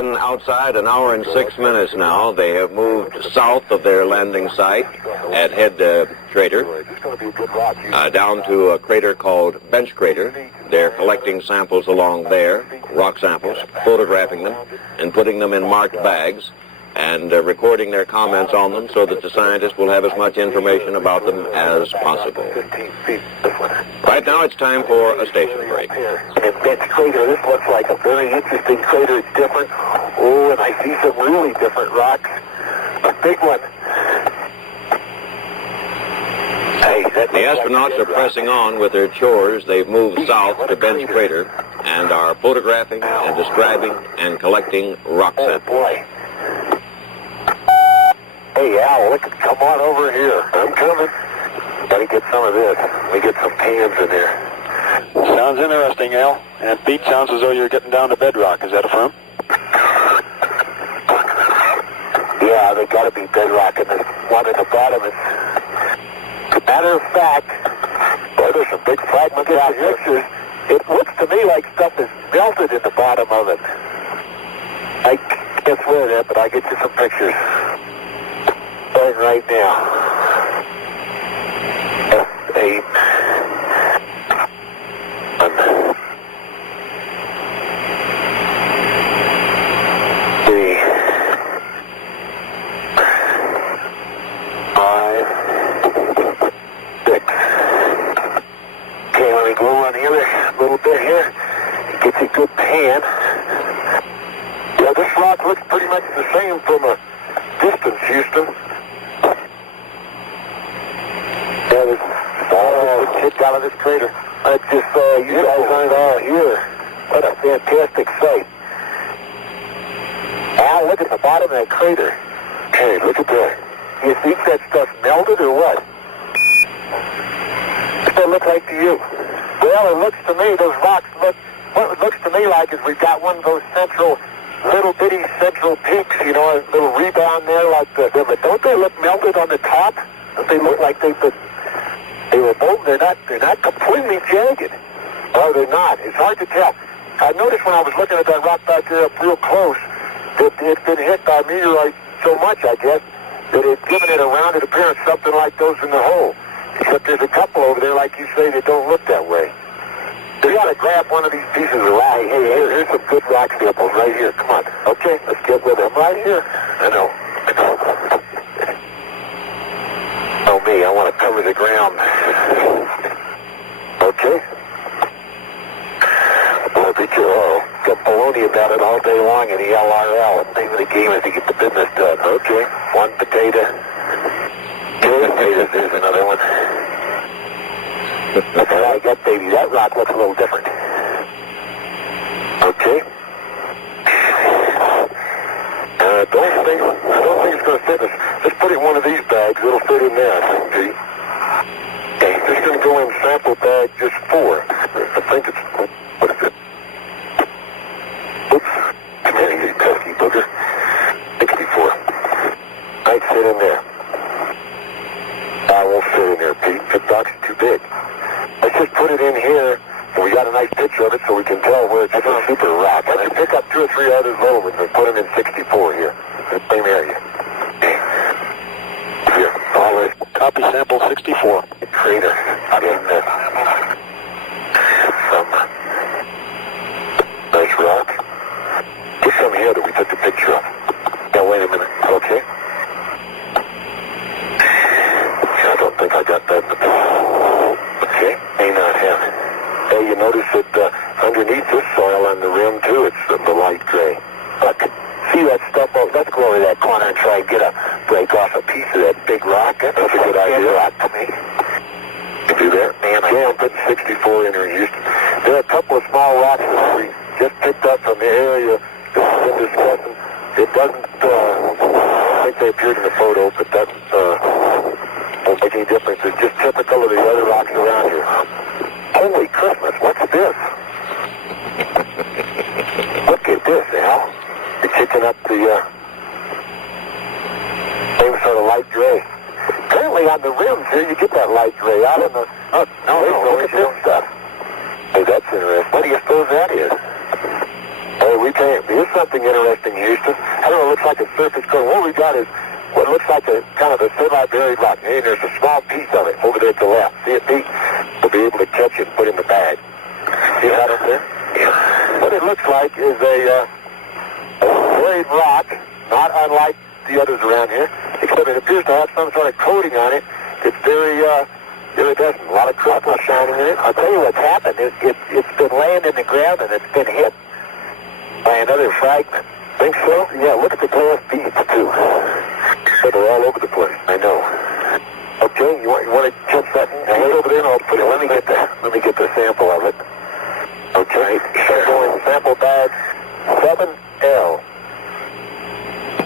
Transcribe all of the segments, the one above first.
been outside an hour and 6 minutes now. They have moved south of their landing site at Head Crater, down to a crater called Bench Crater. They're collecting samples along there, rock samples, photographing them, and putting them in marked bags, and recording their comments on them so that the scientists will have as much information about them as possible. Right now it's time for a station break. And Bench Crater, this looks like a very interesting crater. It's different. Oh, and I see some really different rocks. A big one. Hey, the astronauts are pressing on with their chores. They've moved south to Bench Crater and are photographing and describing and collecting rock samples. Oh, boy. Hey, Al, look, come on over here. I'm coming. Gotta get some of this. Let me get some pans in there. Sounds interesting, Al. And Pete, sounds as though you're getting down to bedrock. Is that affirm? Yeah, they gotta be bedrock, and there's one at the bottom. As a matter of fact, boy, there's some big fragments out here. It looks to me like stuff is melted in the bottom of it. I can't swear that, but I'll get you some pictures. Right now. F8. Three. 5. 6. Okay, let me go on the other little bit here. Get you a good pan. Yeah, this rock looks pretty much the same from a distance, Houston. Yeah, there's all kicked out of this crater. I just saw you guys aren't all here. What a fantastic sight. Al, look at the bottom of that crater. Hey, look at that. You think that stuff melted or what? What's that look like to you? Well, it looks to me, those rocks look, what it looks to me like is we've got one of those little bitty central peaks, you know, a little rebound there like the, but don't they look melted on the top? Don't they look like they were molten? They're not completely jagged. Oh, they're not. It's hard to tell. I noticed when I was looking at that rock back there up real close that it's been hit by a meteorite so much, I guess, that it's given it a rounded appearance, something like those in the hole. Except there's a couple over there, like you say, that don't look that way. We ought to grab one of these pieces of rock. Hey, here's some good rock samples right here. Come on. Okay, let's get with them right here. I know. Oh, me, I want to cover the ground. Okay. Well, be sure. Got baloney about it all day long in the LRL. The name of the game is to get the business done. Okay. One potato. Two potatoes. There's another one. Okay, I got baby. That rock looks a little different. Okay. Don't think it's going to fit us. Let's put it in one of these bags. It'll fit in there, I think, Pete. Okay, this is going to go in sample bag just 4. I think it's, what is it? Oops. Come here, you pesky booger. 64. Might fit in there. I won't fit in there, Pete. The box is too big. Let's just put it in here, and we got a nice picture of it so we can tell where it's a super rock. Let's just pick up 2 or 3 others little ones and put them in 64 here. The same area. Here, all this. Copy sample 64. Crater. I mean, some nice rock. There's some here that we took the picture of. Now, wait a minute. Okay. I don't think I got that. Okay. May not have it. Hey, you notice that underneath this soil on the rim, too, it's the light gray. Look. See that stuff? Oh, let's go over that corner and try and break off a piece of that big rock. That's a good idea. Rock to me. You do that? Man, I'm putting 64 in here, Houston. There are a couple of small rocks that we just picked up from the area that we've been discussing. It doesn't, I think they appeared in the photo, but that won't make any difference. It's just typical of the other rocks around here. Holy Christmas, what's this? Look at this, Al. You're kicking up the same sort of light gray. Apparently on the rims here, you get that light gray out in the... Oh, no, look at this stuff. Hey, that's interesting. What do you suppose that is? Oh, Hey, here's something interesting, Houston. I don't know, it looks like a surface cone. What we got is what looks like a kind of a semi-buried rock. Hey, there's a small piece of it over there to the left. See it, Pete? We'll be able to catch it and put it in the bag. See that up there? Yeah. What it looks like is a buried rock, not unlike the others around here, except it appears to have some sort of coating on it. It's very iridescent. A lot of crystal shining in it. I'll tell you what's happened. It's been laying in the ground and it's been hit by another fragment. Think so? Yeah, look at the glass beads, too. But they're all over the place. I know. Okay, you want to catch that? Head over there and I'll put it. Let me get the sample of it. Okay, sample in sample bag 7L.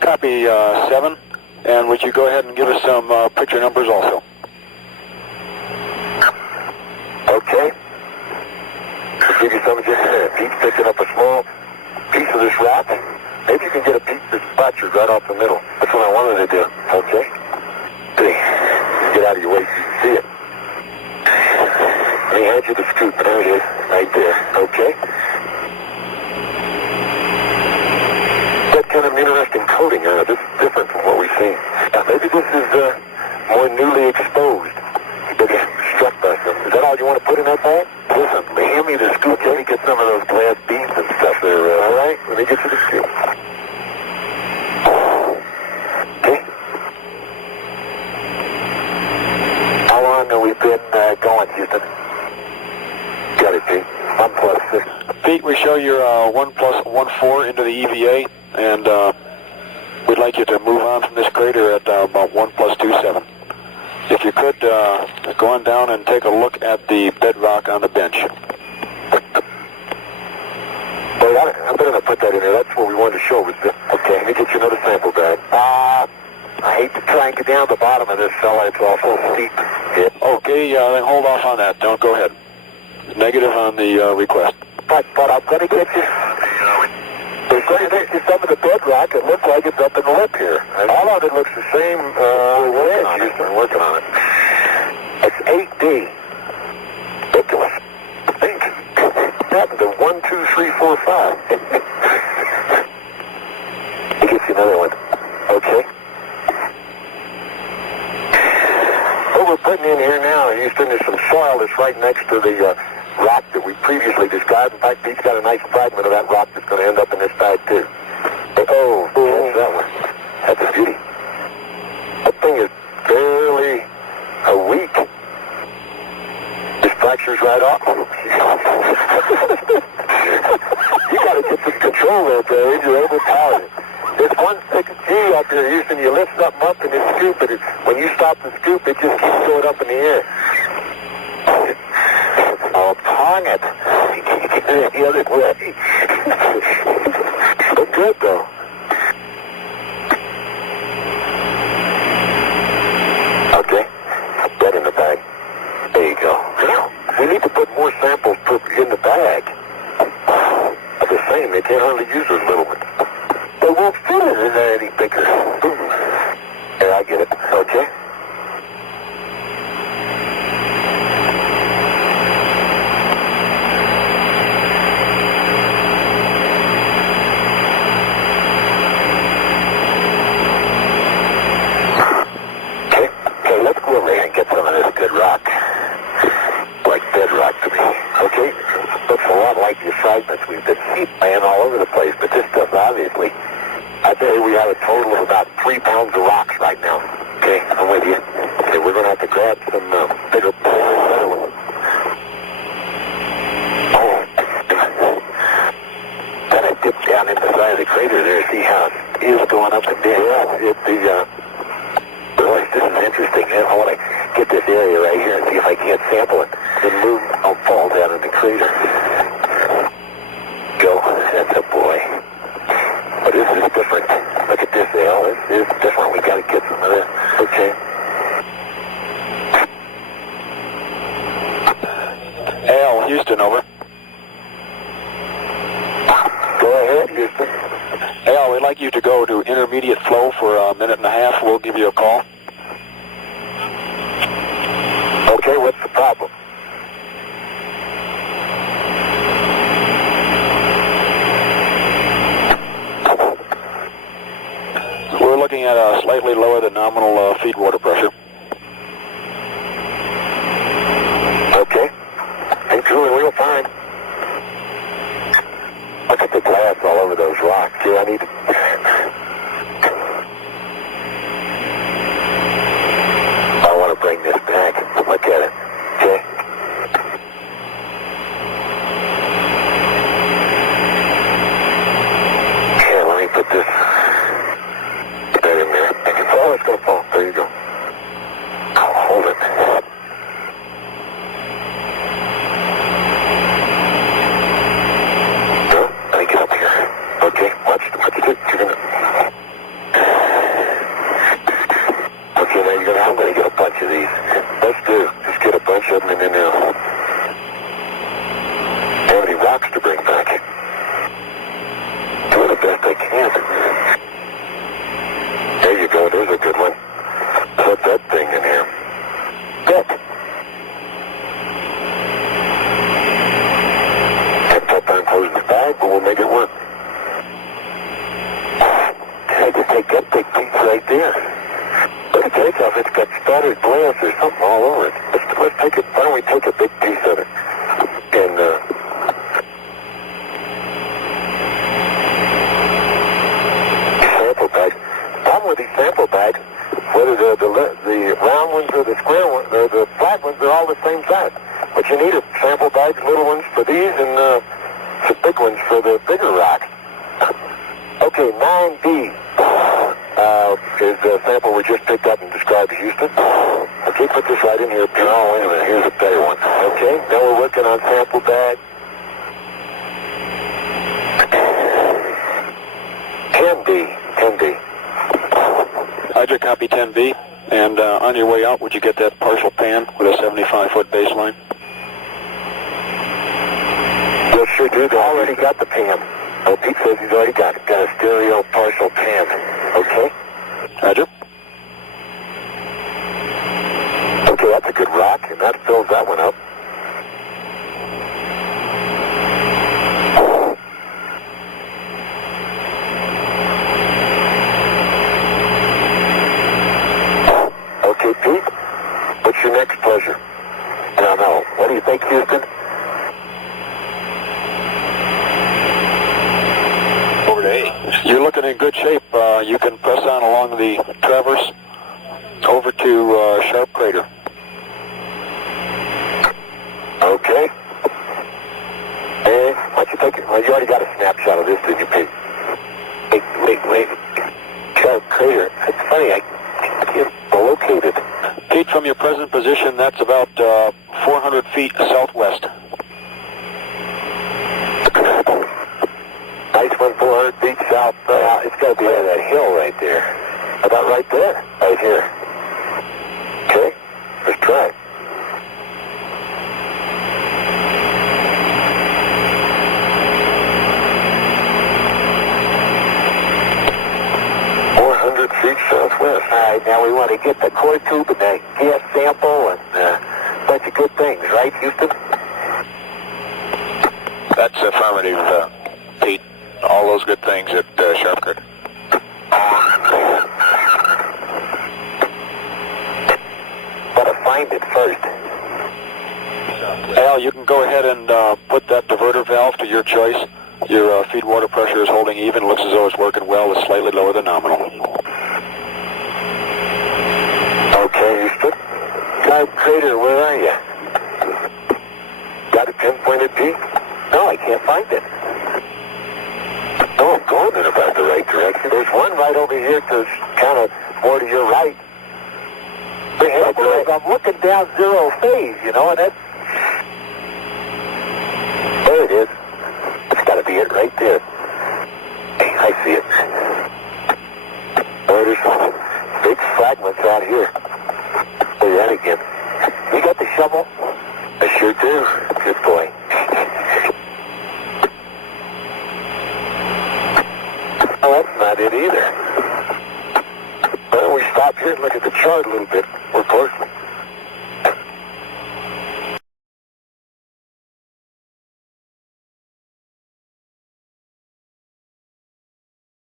Copy 7. And would you go ahead and give us some picture numbers also? Okay. I'll give you some just a minute. Pete's picking up a small piece of this rock. Maybe you can get a piece that's fractured right off the middle. That's what I wanted to do. Okay? See. Get out of your way so you can see it. Let me hand you the scoop. There it is. Right there. Okay? Got kind of an interesting coating on it. This is different from what we've seen. Maybe this is more newly exposed. Maybe struck by something. Is that all you want to put in that bag? Listen, hand me the scoop. Let me get some of those glass beads and stuff there. All right? Let me get you the scoop. Okay. How long have we been going, Houston? Got it, Pete. 1 plus 6. Pete, we show your 1 plus 1-4 into the EVA, and we'd like you to move on from this crater at about 1 plus 2-7. If you could go on down and take a look at the bedrock on the bench. Well, I'm going to put that in there. That's what we wanted to show. Okay, let me get you another sample bag. I hate to try and get down to the bottom of this fella. It's awful steep. Yeah. Okay, then hold off on that. Don't go ahead. Negative on the request. But I'm going to get you... There's going to get you some of the bedrock. It looks like it's up in the lip here. And all of it looks the same. We're working on it. It's 8D. Ridiculous. Think. What happened to 1, 2, 3, 4, 5? Let me get you another one. Okay. What we're putting in here now, Houston, is some soil that's right next to the rock that we previously described. In fact, Pete's got a nice fragment of that rock that's going to end up in this bag, too. Oh, that's that one. That's a beauty. That thing is barely a week. This fracture's right off. You got to get some control there, Barry. You're overpowered. There's 160 up here, Houston. You lift something up and you scoop it. When you stop the scoop, it just keeps going up in the air. Oh, pong it. The other way. Look good, though. Okay. Put that in the bag. There you go. We need to put more samples in the bag. Of the same. They can't hardly use those little ones. They won't fit it in there any bigger. Here, I get it. Okay. Okay, let's go over here and get some of this good rock. Like bedrock to me. Okay? Looks a lot like the fragments we've been laying all over the place, but this stuff obviously, I bet we have a total of about 3 pounds of rocks right now. Okay, I'm with you. Okay, we're going to have to grab some bigger ones. Oh, kind of dip down in the side of the crater there, see how it is going up and down. Yeah, boy, this is interesting. I want to get this area right here and see if I can't sample it. Then move, I'll fall down in the crater. Go, that's a boy. But this is different. Look at this, Al. This is different. We got to get some of this. Okay. Al, Houston, over. Go ahead, Houston. Al, we'd like you to go to intermediate flow for a minute and a half. We'll give you a call. Okay, what's the problem? looking at a slightly lower than nominal feed water pressure. Okay. Ain't drooling real fine. Look at the glass all over those rocks. Yeah, I need to... I want to bring this back. Look at it. Okay. Here, let me put this... Put that in there. Oh, it's going to fall. There you go. Oh, hold it. Okay, watch it. You're gonna... Okay, now I'm gonna get a bunch of these. Let's do. Just get a bunch of them and then how many rocks to bring back? Do the best I can. There you go, there's a good one. Put that thing in here. Good. Have a tough time closing the bag, but we'll make it work. I just take that big piece right there. Look at the takeoff, it's got spattered glass or something all over it. Let's take it, why don't we take a big piece of it? And, sample bags. Problem with these sample bags, whether the round ones or the square ones, or the flat ones, they're all the same size. What you need are sample bags, little ones for these, and some big ones for the bigger rocks. Okay, 9B is the sample we just picked up and described to Houston. Okay, put this right in here. Oh, wait a minute, here's a better one. Okay, now we're working on sample bag. 10B. Roger, copy 10B. And on your way out, would you get that partial pan with a 75-foot baseline? Yes, sure do. They already got the pan. Oh, Pete says he's already got it. Got a stereo partial pan. Okay? Roger. Okay, that's a good rock, and that fills that one up. Okay, Pete, what's your next pleasure? I don't know. What do you think, Houston? Over to A. You're looking in good shape. You can press on along the traverse over to Sharp Crater. Okay. And why don't you take it? Well, you already got a snapshot of this, didn't you, Pete? Wait. Sharp Crater. It's funny, I can't locate it. Pete, from your present position, that's about 400 feet southwest. Nice one, 400 feet south. It's got to be on that hill right there. About right there. Right here. Okay, let's try it. Feet southwest. All right, now we want to get the core tube and the gas sample and a bunch of good things, right, Houston? That's affirmative, Pete. All those good things at Sharp Crater. Gotta find it first. Al, you can go ahead and put that diverter valve to your choice. Your feed water pressure is holding even. Looks as though it's working well. It's slightly lower than nominal. Okay, Houston. Sharp Crater, where are you? Got it pinpointed, Pete? No, I can't find it. No, I'm going in about the right direction. There's one right over here that's kind of more to your right. I'm looking down zero phase, you know, and that's... There it is. It's got to be it right there. Hey, I see it. Oh, there's some big fragments out here. There's that again. You got the shovel? I sure do. Good boy. Oh, that's not it either. Why don't we stop here and look at the chart a little bit more closely?